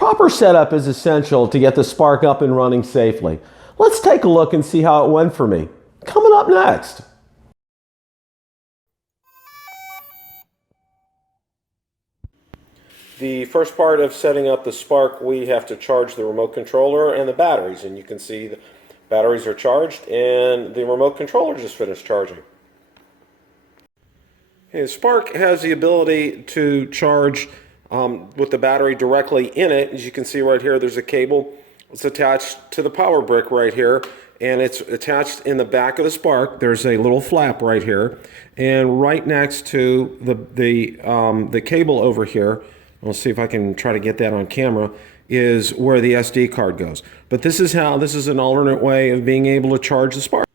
Proper setup is essential to get the Spark up and running safely. Let's take a look and see how it went for me. Coming up next. The first part of setting up the Spark, we have to charge the remote controller and the batteries, and you can see the batteries are charged and the remote controller just finished charging. Okay, the Spark has the ability to charge with the battery directly in it. As you can see right here, there's a cable. It's attached to the power brick right here, and it's attached in the back of the Spark. There's a little flap right here, and right next to the cable over here, I'll see if I can try to get that on camera, is where the SD card goes. But this is an alternate way of being able to charge the Spark.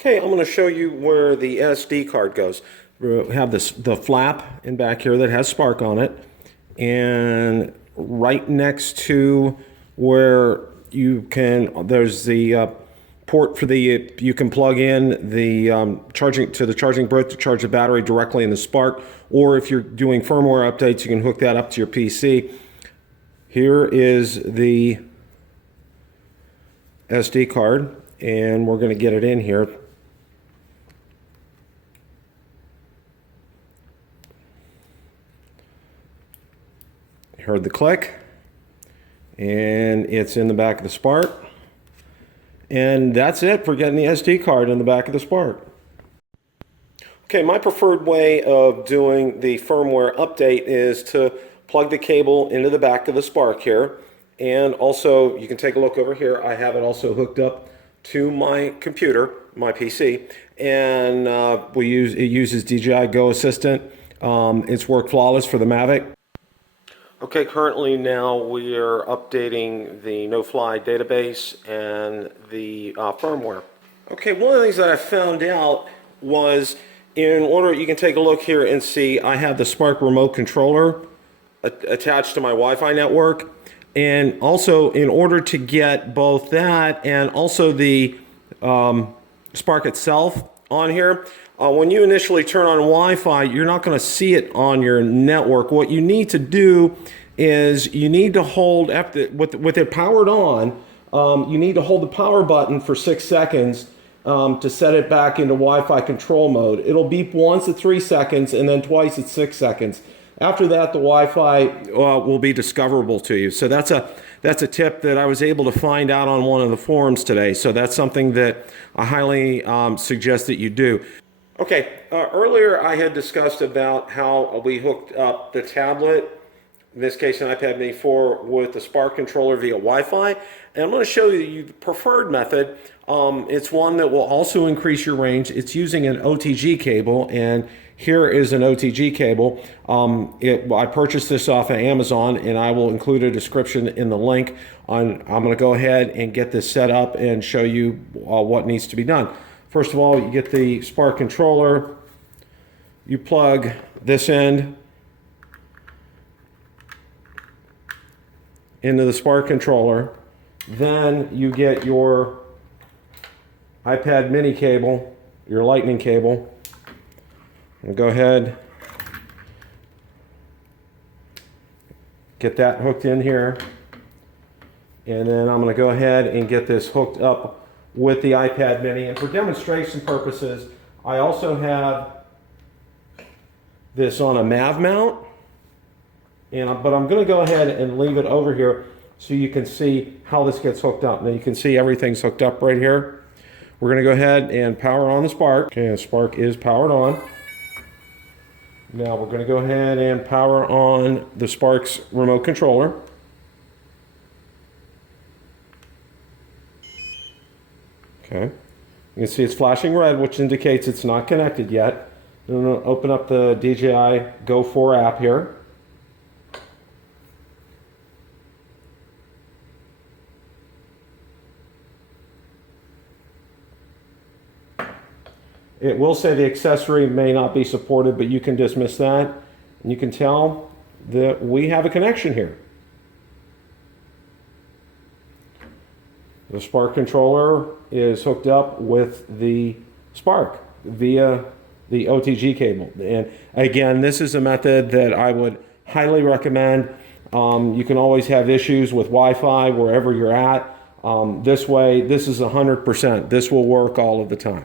Okay, I'm going to show you where the SD card goes. We have the flap in back here that has Spark on it, and right next to where there's the port for you can plug in the charging brick to charge the battery directly in the Spark, or if you're doing firmware updates, you can hook that up to your PC. Here is the SD card, and we're going to get it in here. Heard the click, and it's in the back of the Spark, and that's it for getting the SD card in the back of the Spark. Okay, my preferred way of doing the firmware update is to plug the cable into the back of the Spark here, and also you can take a look over here. I have it also hooked up to my computer, my PC, and it uses DJI Go Assistant. It's worked flawless for the Mavic. Okay, currently now we are updating the no-fly database and the firmware. Okay, one of the things that I found out was, you can take a look here and see I have the Spark remote controller attached to my Wi-Fi network, and also in order to get both that and also the Spark itself on here, when you initially turn on Wi-Fi, you're not going to see it on your network. What you need to do is you need to hold, with it powered on, you need to hold the power button for 6 seconds to set it back into Wi-Fi control mode. It'll beep once at 3 seconds and then twice at 6 seconds. After that, the Wi-Fi will be discoverable to you. So that's a tip that I was able to find out on one of the forums today. So that's something that I highly suggest that you do. Okay, earlier I had discussed about how we hooked up the tablet, in this case an iPad mini 4, with the Spark controller via Wi-Fi. And I'm going to show you the preferred method. It's one that will also increase your range. It's using an OTG cable, and here is an OTG cable. I purchased this off of Amazon, and I will include a description in the link. I'm going to go ahead and get this set up and show you what needs to be done. First of all, you get the Spark controller, you plug this end into the Spark controller, then you get your iPad mini cable, your lightning cable, and go ahead, get that hooked in here, and then I'm going to go ahead and get this hooked up with the iPad mini. And for demonstration purposes, I also have this on a Mav mount, but I'm going to go ahead and leave it over here so you can see how this gets hooked up. Now you can see everything's hooked up right here. We're going to go ahead and power on the Spark. Okay, the Spark is powered on. Now we're going to go ahead and power on the Spark's remote controller. Okay, you can see it's flashing red, which indicates it's not connected yet. I'm going to open up the DJI Go 4 app here. It will say the accessory may not be supported, but you can dismiss that. And you can tell that we have a connection here. The Spark controller is hooked up with the Spark via the OTG cable. And again, this is a method that I would highly recommend. You can always have issues with Wi-Fi wherever you're at. This way, this is 100%. This will work all of the time.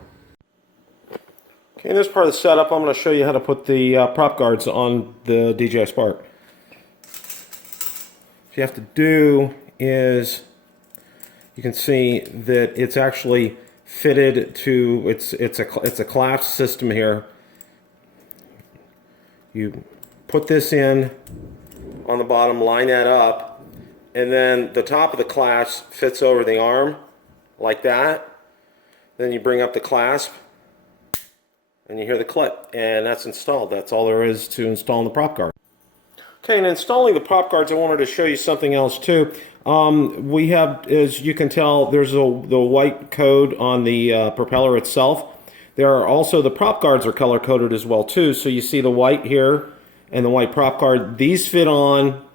Okay, in this part of the setup, I'm going to show you how to put the prop guards on the DJI Spark. What you have to do is, you can see that it's actually fitted to, it's a collapsed system here. You put this in on the bottom, line that up, and then the top of the clasp fits over the arm like that. Then you bring up the clasp and you hear the clip, and that's installed. That's all there is to installing the prop guard. Okay, and installing the prop guards, I wanted to show you something else too. We have, as you can tell, there's the white code on the propeller itself. There are also, the prop guards are color coded as well too. So you see the white here and the white prop guard. These fit on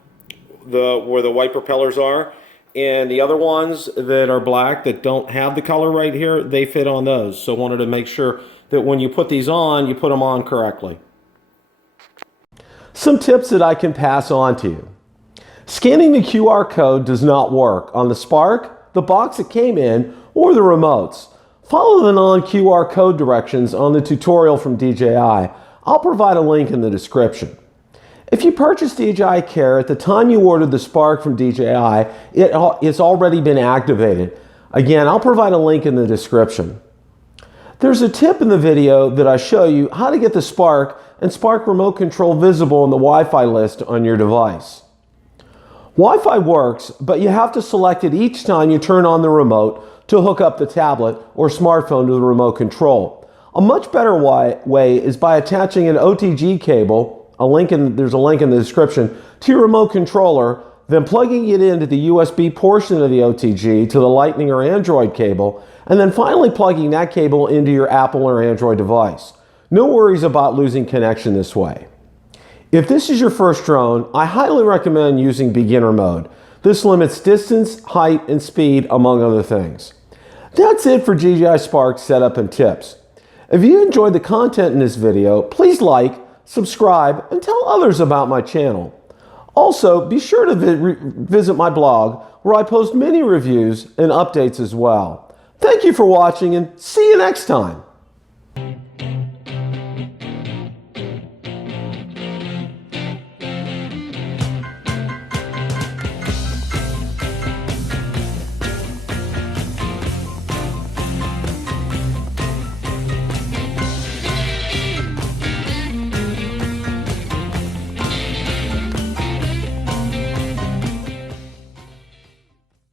where the white propellers are, and the other ones that are black that don't have the color right here, they fit on those. So I wanted to make sure that when you put these on, you put them on correctly. Some tips that I can pass on to you. Scanning the QR code does not work on the Spark, the box it came in, or the remotes. Follow the non-QR code directions on the tutorial from DJI. I'll provide a link in the description. If you purchased DJI Care at the time you ordered the Spark from DJI, it's already been activated. Again, I'll provide a link in the description. There's a tip in the video that I show you how to get the Spark and Spark remote control visible in the Wi-Fi list on your device. Wi-Fi works, but you have to select it each time you turn on the remote to hook up the tablet or smartphone to the remote control. A much better way is by attaching an OTG cable, there's a link in the description, to your remote controller, then plugging it into the USB portion of the OTG to the Lightning or Android cable, and then finally plugging that cable into your Apple or Android device. No worries about losing connection this way. If this is your first drone, I highly recommend using beginner mode. This limits distance, height, and speed, among other things. That's it for DJI Spark setup and tips. If you enjoyed the content in this video, please like, subscribe, and tell others about my channel. Also, be sure to visit my blog, where I post many reviews and updates as well. Thank you for watching, and see you next time.